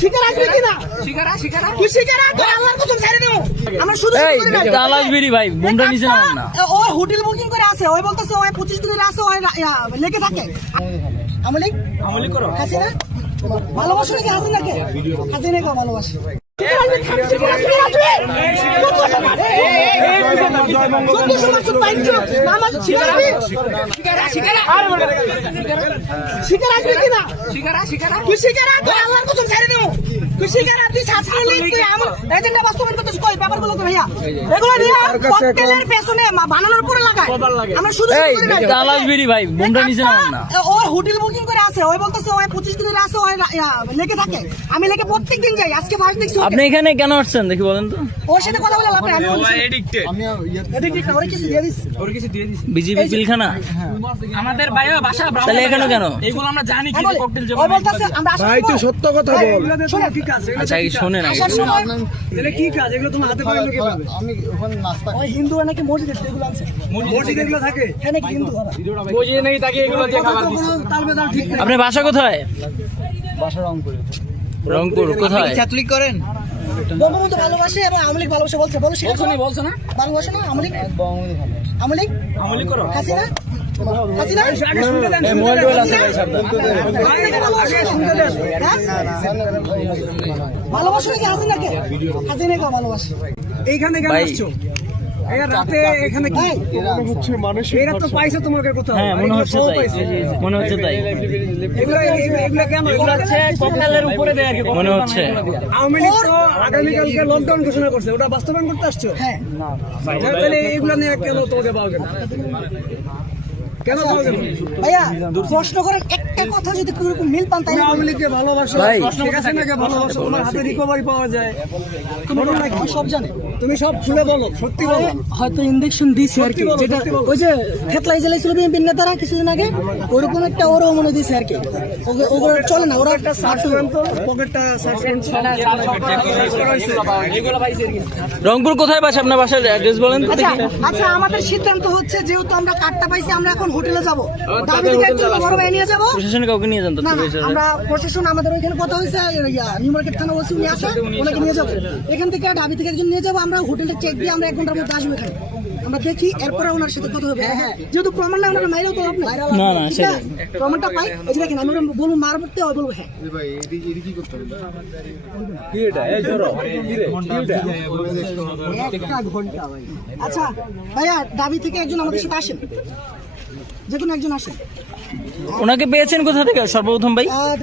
শিকার আসবে কিনা? তুই শিকার আয়, আল্লাহর কসম ছেড়ে দেবো। আমরা শুধু ভাই বোমটা নিচে নামান না। ও হোটেল বুকিং করে আছে, ওই বলতেছে ওই 25 দিনের আছে, ওই লেগে থাকে। আমলি করো হাসিনা ভালোবাসো নাকি? হাসিনাকে হাসিনাকে ভালোবাসি। শিকার আসবে কিনা? তুই শিকার আয়, আল্লাহর কসম ছেড়ে দেবো। তুই শিকার আয়, তুই তুই আমার এজেন্ডা বাস্তবায়ন করতেছিস। কই ব্যাপারগুলো তো ভাইয়া এগুলো নিয়ে ককটেলের পেছনে বানানোর পরে লাগায়। আমরা শুধু ভাই বোমটা নিচে নামান না। ও হোটেল বুকিং করে আছে, ওই বলতেছে ওই 25 দিনের আছে, ওই লেগে থাকে। আমি লেগে প্রত্যেকদিন যাই, আজকে ফার্স্ট দেখছি। আপনি এখানে কেন আসছেন দেখি বলেন তো? ওর সাথে কথা বলে লাভ নাই। আমি এডিক্টেড, ওর কিছু দিয়ে দিছি। বিজেপি পিলখানা আমাদের ভাইও বাসা তাহলে এখানে কেন? এগুলো আমরা জানি কি ককটেল ওই বলতেছে আমরা আসার ভাই তুই সময়- সত্য কথা বল। শোনো, ঠিক আছে। আচ্ছা শোনেন আসার সময় তাহলে কি কাজ এগুলো তোমার হাতে পাইলো কিভাবে? আমি ওখানে নাস্তা ওই হিন্দুরা নাকি মসজিদে এগুলো আনছে। মসজিদে এগুলো থাকে? হ্যাঁ নাকি হিন্দু ওরা? বুঝিয়ে নেই তাকে এগুলো দিয়ে খাবার দিচ্ছে। তাল বেদাল ঠিক নেই। আপনার বাসা কোথায়? বাসা রংপুরে। রংপুর কোথায়? ছাত্রলীগ করেন? বঙ্গবন্ধু ভালোবাসে এবং আওয়ামী লীগ ভালোবাসে বলছে। বলো সেটা শোনো। বলছো না ভালোবাসে না আওয়ামী লীগ? বঙ্গবন্ধু ভালো। আওয়ামী লীগ? আমলি করো হাসিনা? হাসিনা? আগে শুনতে দেন, এই মোবাইল টোবাইল আছে ভাই সাবধান। আগে শুনতে দেন। হ্যাঁ? ভালোবাসো নাকি হাসিনাকে? হাসিনাকে ভালোবাসে। এইখানে কেন ভাই। আসছো? এরা রাতে এখানে কি ভাই, এরা তো পাইছে তোমাকে কোথাও? হ্যাঁ মনে হচ্ছে এগুলো তাই, পাইছে। মনে হচ্ছে তাই, এগুলো কেন? এগুলো ককটেলের উপরে দেয় আর কি। মনে হচ্ছে। আওয়ামী লীগ তো আগামীকালকে লকডাউন ঘোষণা করছে, ওটা বাস্তবায়ন করতে আসছো? হ্যাঁ। তাহলে এগুলো নিয়ে কেন তোমাকে পাওয়া গেল? কেন পাওয়া গেল? ভাইয়া প্রশ্ন করেন, একটা কথা যদি কোনোরকম মিল পান তাই তুমি আওয়ামী লীগকে ভালোবাসো, ভাই। ঠিক আছে নাকি ভালোবাসো, তোমার হাতে রিকভারি পাওয়া যায়, সব জানে। তুমি সব খুলে বলো, সত্যি বলো। হয়তো ইনজেকশন দিছে আর কি, সত্যি বলো, যেটা সত্যি বলো। ওই যে খেতলাই জ্বালাইছিল বিএনপির নেতারা কিছুদিন আগে, ওরকম একটা ওরও মনে দিছে আর কি। ওগুলো চলে না, ওরা পকেটটা সার্চ করেন তো, পকেটটা সার্চ করেন তো। এগুলো পাইছে আর কি। রংপুর কোথায় বাসা? আপনার বাসার অ্যাড্রেস বলেন তো আচ্ছা দেখি। আচ্ছা আমাদের সিদ্ধান্ত হচ্ছে, যেহেতু আমরা কার্ডটা পাইছি, আমরা এখন হোটেলে যাবো। দাবি থেকে একজন বড় ভাই নিয়ে যাবো। প্রশাসনে কাউকে নিয়ে যান তো না না, পুলিশ আছে। আমরা প্রশাসন, আমাদের ওইখানে কথা হয়েছে, নিউ মার্কেট থানা ওসি উনি আছে, ওনাকে নিয়ে যাবো। এখান থেকে ঢাবি থেকে একজন নিয়ে যাবো, আমরা হোটেলে চেক দিয়ে আমরা 1 ঘন্টার মধ্যে আসবো এখানে। আমরা দেখি, এরপরে ওনার সাথে কথা হবে। হ্যাঁ যেহেতু প্রমাণ না, ওনারা মাইরেও তো লাভ নেই। না, না, ঠিক সেটাই। আছে? প্রমাণটা পাই, এই যে দেখেন, আমি ওরা বলবো মার পড়তে হয়, বলবো হ্যাঁ। ভাই এদিকে কি করতে হবে? আচ্ছা ভাইয়া, ঢাবি থেকে একজন আমাদের সাথে আসেন, যে কোনো একজন আসেন। ওনাকে পেয়েছেন কোথা থেকে সর্বপ্রথম ভাই?